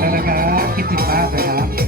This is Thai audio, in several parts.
แล้วนะครับคิดถึงมากเลยครับ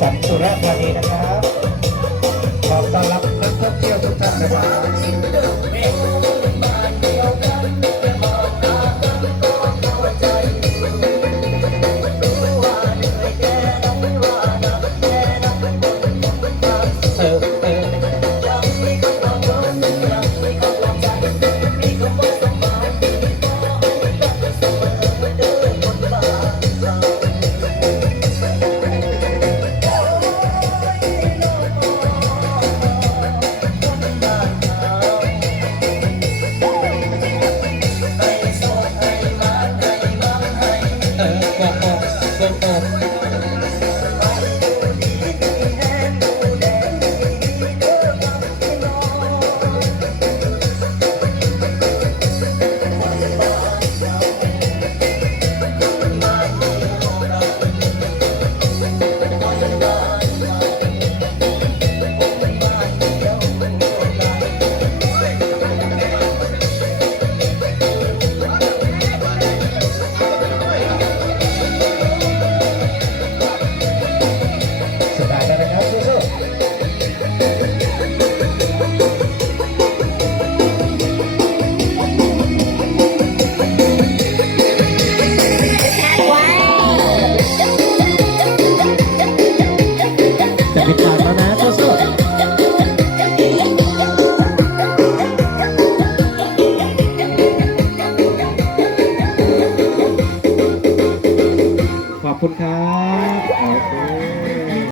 สันสุรธานีนะครับขอต้อนรับ